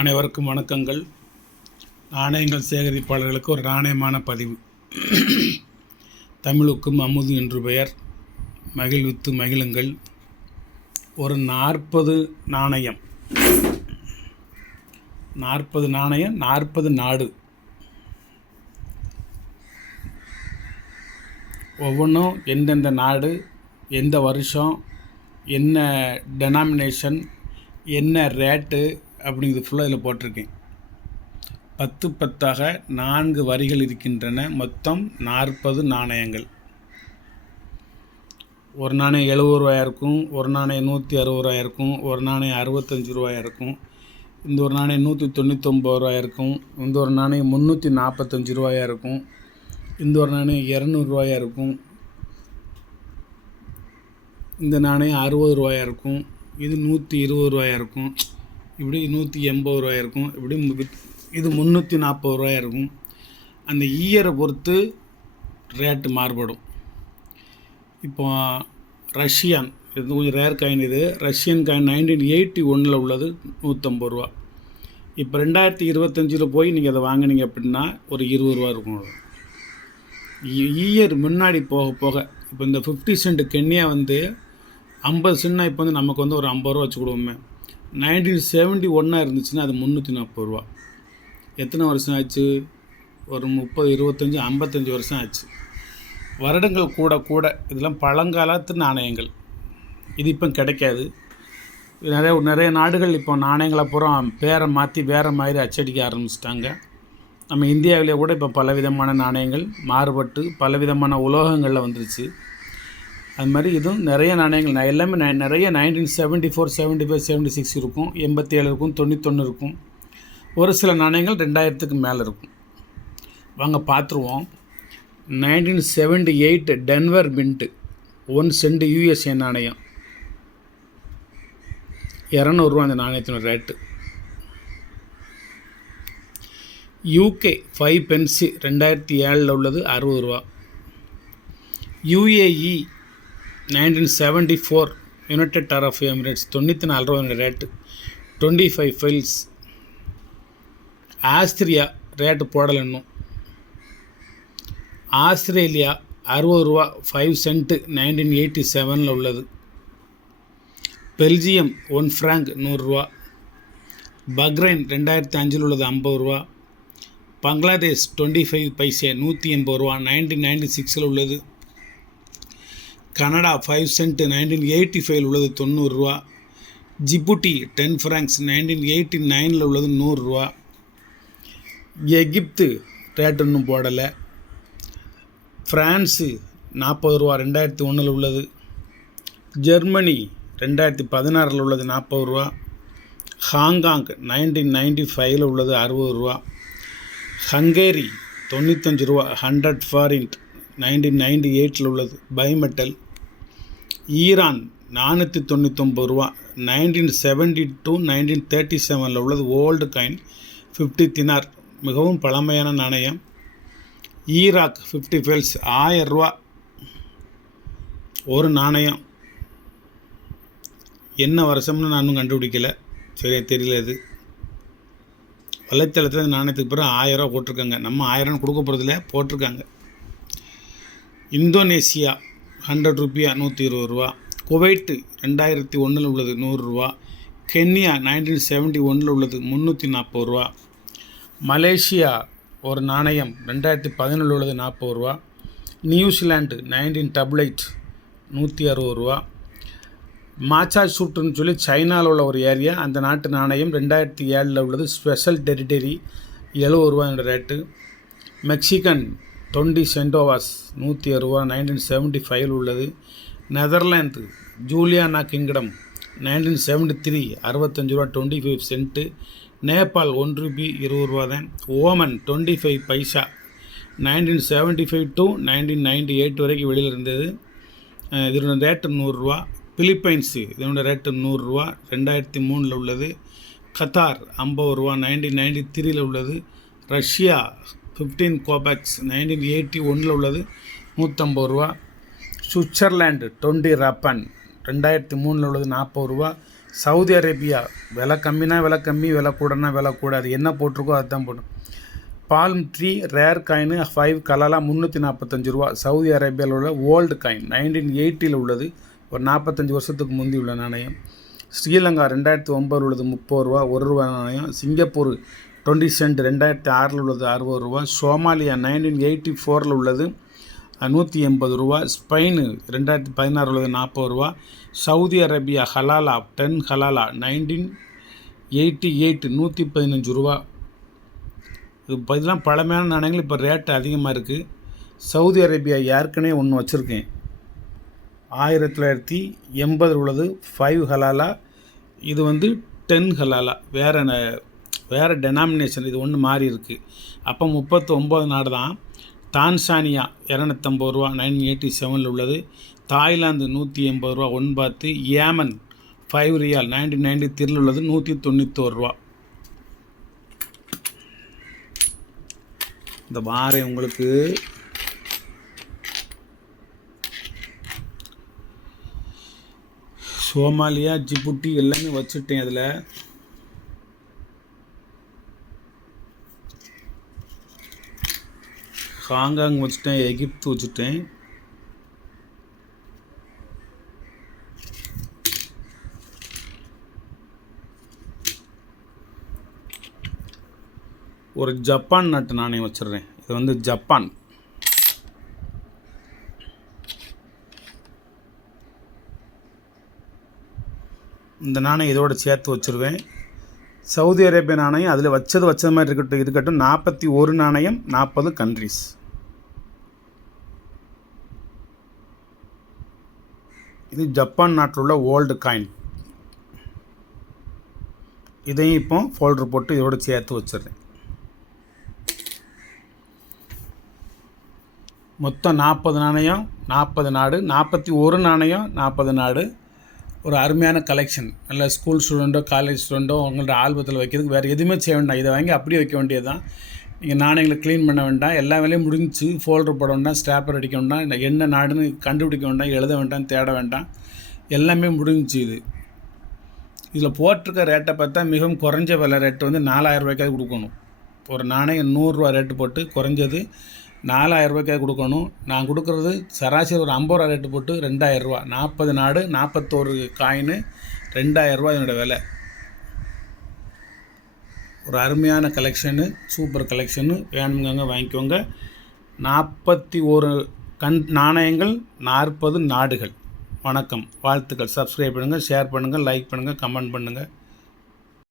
அனைவருக்கும் வணக்கங்கள். நாணயங்கள் சேகரிப்பாளர்களுக்கு ஒரு நாணயமான பதிவு. தமிழுக்கும் அமுது என்று பெயர். மகிழ்வித்து மகிழுங்கள். ஒரு 40 நாணயம், 40 நாணயம், 40 நாடு. ஒவ்வொன்றும் எந்தெந்த நாடு, எந்த வருஷம், என்ன டெனாமினேஷன், என்ன ரேட்டு அப்படிங்கிறது ஃபுல்லாக இதில் போட்டிருக்கேன். 10 10ஆக 4 வரிகள் இருக்கின்றன. மொத்தம் 40 நாணயங்கள். ஒரு நாணயம் 70 ரூபாயாக இருக்கும், ஒரு நாணயம் 160 ரூபாயாக இருக்கும், ஒரு நாணயம் 65 ரூபாயாக இருக்கும், இந்த ஒரு நாணயம் 199 ரூபாயாக இருக்கும், இந்த ஒரு நாணயம் 345 ரூபாயாக இருக்கும், இந்த ஒரு நாணயம் 200 ரூபாயாக இருக்கும், இந்த நாணயம் 60 ரூபாயாக இருக்கும், இது 120 ரூபாயாக இருக்கும், இப்படி 180 ரூபாயாக இருக்கும், இப்படி இது 340 ரூபாயாக இருக்கும். அந்த ஈயரை பொறுத்து ரேட்டு மாறுபடும். இப்போ ரஷ்யன், இது கொஞ்சம் ரேர் காயின். இது ரஷ்யன் காயின் 1981 உள்ளது 150 ரூபா. இப்போ 2025 போய் நீங்கள் அதை வாங்கினீங்க அப்படின்னா ஒரு 20 ரூபா இருக்கும். ஈயர் முன்னாடி போக போக இப்போ இந்த 50 சென்ட் கென்யா 50 சென்ட்னா இப்போ நமக்கு ஒரு 50 ரூபா வச்சு கொடுவோமே. 1971 இருந்துச்சுன்னா அது 340 ரூபா. எத்தனை வருஷம் ஆச்சு? ஒரு 30, 25, 55 வருஷம் ஆச்சு. வருடங்கள் கூட கூட இதெல்லாம் பழங்காலத்து நாணயங்கள். இது இப்போ கிடைக்காது. நிறைய நாடுகள் இப்போ நாணயங்களை பூரா பேரை மாற்றி வேறு மாதிரி அச்சடிக்க ஆரம்பிச்சிட்டாங்க. நம்ம இந்தியாவிலே கூட இப்போ பலவிதமான நாணயங்கள் மாறுபட்டு பலவிதமான உலோகங்களில் வந்துருச்சு. அது மாதிரி இதுவும் நிறைய நாணயங்கள் எல்லாமே நிறைய 1974, 75, 76 இருக்கும், 87 இருக்கும், 91 இருக்கும். ஒரு சில நாணயங்கள் 2000க்கு மேலே இருக்கும். வாங்க பார்த்துருவோம். 1978 டென்வர் மின்ட்டு 1 சென்ட் USA நாணயம் 200 ரூபா. அந்த நாணயத்தினோட ரேட்டு. UK 5 pence 2007 உள்ளது 60 ரூபா. UAE 1974 யுனைடெட் அரப் எமிரேட்ஸ் 94 ரூபா ரேட்டு, 25 ஃபைல்ஸ். ஆஸ்திரியா ரேட்டு போடலை இன்னும். ஆஸ்திரேலியா 60 ரூபா 5 சென்ட் 1987 உள்ளது. பெல்ஜியம் 1 ஃப்ராங்க் 100 ரூபா. பக்ரைன் 2005 உள்ளது 50 ரூபா. பங்களாதேஷ் 25 பைசே 180 ரூபா 1996 உள்ளது. கனடா 5 சென்ட் 1985 உள்ளது 90 ரூபா. ஜிபுட்டி 10 ஃப்ராங்க்ஸ் 1989 உள்ளது 100 ரூபா. எகிப்து ரேட்டு இன்னும் போடலை. ஃப்ரான்ஸு 40 ரூபா 2001 உள்ளது. ஜெர்மனி 2016 உள்ளது 40 ரூபா. ஹாங்காங் 1995 உள்ளது 60 ரூபா. ஹங்கேரி 95 ரூபா 100 ஃபாரின்ட் 1998 உள்ளது பைமெட்டல். ஈரான் 499 ரூபா 1972, 1937 உள்ளது ஓல்டு காயின் 50 தினார், மிகவும் பழமையான நாணயம். ஈராக் 50 ஃபெல்ஸ் 1000 ரூபா ஒரு நாணயம். என்ன வருஷம்னு நான் இன்னும் கண்டுபிடிக்கலை, சரியா தெரியல. இது வலைத்தளத்தில் இந்த நாணயத்துக்கு பிறகு 1000 ரூபா போட்டிருக்காங்க. நம்ம 1000 கொடுக்க போகிறதில்ல, போட்டிருக்காங்க. இந்தோனேசியா 100 ரூபியா 120 ரூபா. குவைட்டு 2001 உள்ளது 100 ரூபா. கென்யா 1971 உள்ளது 340 ரூபா. மலேசியா ஒரு நாணயம் 2011 உள்ளது 40 ரூபா. நியூசிலாண்டு 1988 160 ரூபா. மாசாசூட்டுன்னு சொல்லி சைனாவில் உள்ள ஒரு ஏரியா, அந்த நாட்டு நாணயம் 2007 உள்ளது ஸ்பெஷல் டெரிட்டரி 70 ரூபா என்ற ரேட்டு. மெக்சிகன் 20 சென்டோவாஸ் 160 ரூபா 1975 உள்ளது. நெதர்லாந்து ஜூலியானா கிங்டம் 1973 65 ரூபா 25 சென்ட்டு. நேபாள் 1 ரூபி 20 ரூபா தான். ஓமன் 25 பைசா 1975 to 1998 வரைக்கும் வெளியில் இருந்தது. இதனோட ரேட்டு 100 ரூபா. பிலிப்பைன்ஸு இதனோட ரேட்டு 100 ரூபா 2003 உள்ளது. கத்தார் 50 ரூபா 1993 உள்ளது. ரஷ்யா 15 கோபாக்ஸ் 1981 உள்ளது 150 ரூபா. சுவிட்சர்லாண்டு 20 ரப்பன் 2003 உள்ளது 40 ரூபா. சவுதி அரேபியா விலை கம்மினா விலை கம்மி, விலை கூடனா விலை கூட, அது என்ன போட்டிருக்கோ அதுதான் போடும். பால்ம் ட்ரீ ரேர் காயின் 5 கலாலா 345 ரூபா. சவுதி அரேபியாவில் உள்ள ஓல்டு காயின் 1980 உள்ளது, ஒரு 45 வருஷத்துக்கு முந்தி உள்ள நாணயம். ஸ்ரீலங்கா 2009 உள்ளது 30 ரூபா, 1 ரூபா நாணயம். சிங்கப்பூர் 20 சென்ட் 2006 உள்ளது 60 ரூபா. சோமாலியா 1984 உள்ளது 180 ரூபா. ஸ்பெயின் 2016 உள்ளது 40 ரூபா. சவுதி அரேபியா ஹலாலா 10 ஹலாலா 1988 115 ரூபா. இது இதெல்லாம் பழமையான நாணயங்கள், இப்போ ரேட்டு அதிகமாக இருக்குது. சவுதி அரேபியா ஏற்கனவே ஒன்று வச்சுருக்கேன், 1980 உள்ளது 5 ஹலாலா. இது 10 ஹலாலா, வேறு டெனாமினேஷன், இது ஒன்று மாறி இருக்குது. அப்போ 39 நாடு தான். தான்சானியா 250 ரூபா 1987 உள்ளது. தாய்லாந்து 180 ரூபா 1 பாத்து. ஏமன் 5 ரியால் 1993 உள்ளது 191 ரூபா. இந்த வாரை உங்களுக்கு சோமாலியா ஜிபுட்டி எல்லாமே வச்சுட்டேன். அதில் ஹாங்காங் வச்சுட்டேன், எகிப்து வச்சுட்டேன். ஒரு ஜப்பான் நாட்டு நாணயம் வச்சிடுறேன். இது ஜப்பான். இந்த நாணயம் இதோட சேர்த்து வச்சுருவேன். சவுதி அரேபியா நாணயம் அதில் வச்சது மாதிரி இருக்கட்டும். 41 நாணயம் 40 கண்ட்ரிஸ். இது ஜப்பான் நாட்டில் உள்ள ஓல்டு காயின். இதையும் இப்போ ஃபோல்டர் போட்டு இதோட சேர்த்து வச்சிடுறேன். மொத்தம் 40 நாணயம் 40 நாடு, 41 நாணயம் 40 நாடு. ஒரு அருமையான கலெக்ஷன். நல்ல ஸ்கூல் ஸ்டூடெண்ட்டோ காலேஜ் ஸ்டூடெண்ட்டோ உங்களோட ஆல்பத்தில் வைக்கிறதுக்கு வேறு எதுவுமே செய்ய வேண்டாம். இதை வாங்கி அப்படியே வைக்க வேண்டியது தான். நீங்கள் நாணயங்களை க்ளீன் பண்ண வேண்டாம், எல்லா வேலையும் முடிஞ்சு. ஃபோல்டர் போட வேண்டாம், ஸ்டாப்பர் அடிக்க வேண்டாம், என்ன நாடுன்னு கண்டுபிடிக்க வேண்டாம், எழுத வேண்டாம், தேட வேண்டாம், எல்லாமே முடிஞ்சு. இதில் போட்டிருக்க ரேட்டை பார்த்தா மிகவும் குறைஞ்ச விலை ரேட்டு 4000 ரூபாய்க்காக கொடுக்கணும். ஒரு நாணயம் 100 ரூபா ரேட்டு போட்டு குறைஞ்சது 4000 ரூபாய்க்காக கொடுக்கணும். நான் கொடுக்குறது சராசரி ஒரு 50 ரூபா ரேட்டு போட்டு 2000 ரூபா. 40 நாடு 41 காயின்னு 2000 ரூபா என்னோடய விலை. ஒரு அருமையான கலெக்ஷனு, சூப்பர் கலெக்ஷனு. வேணுங்க வாங்கிக்கோங்க. 41 நாணயங்கள் 40 நாடுகள். வணக்கம், வாழ்த்துக்கள். சப்ஸ்கிரைப் பண்ணுங்கள், ஷேர் பண்ணுங்கள், லைக் பண்ணுங்கள், கமெண்ட் பண்ணுங்கள்.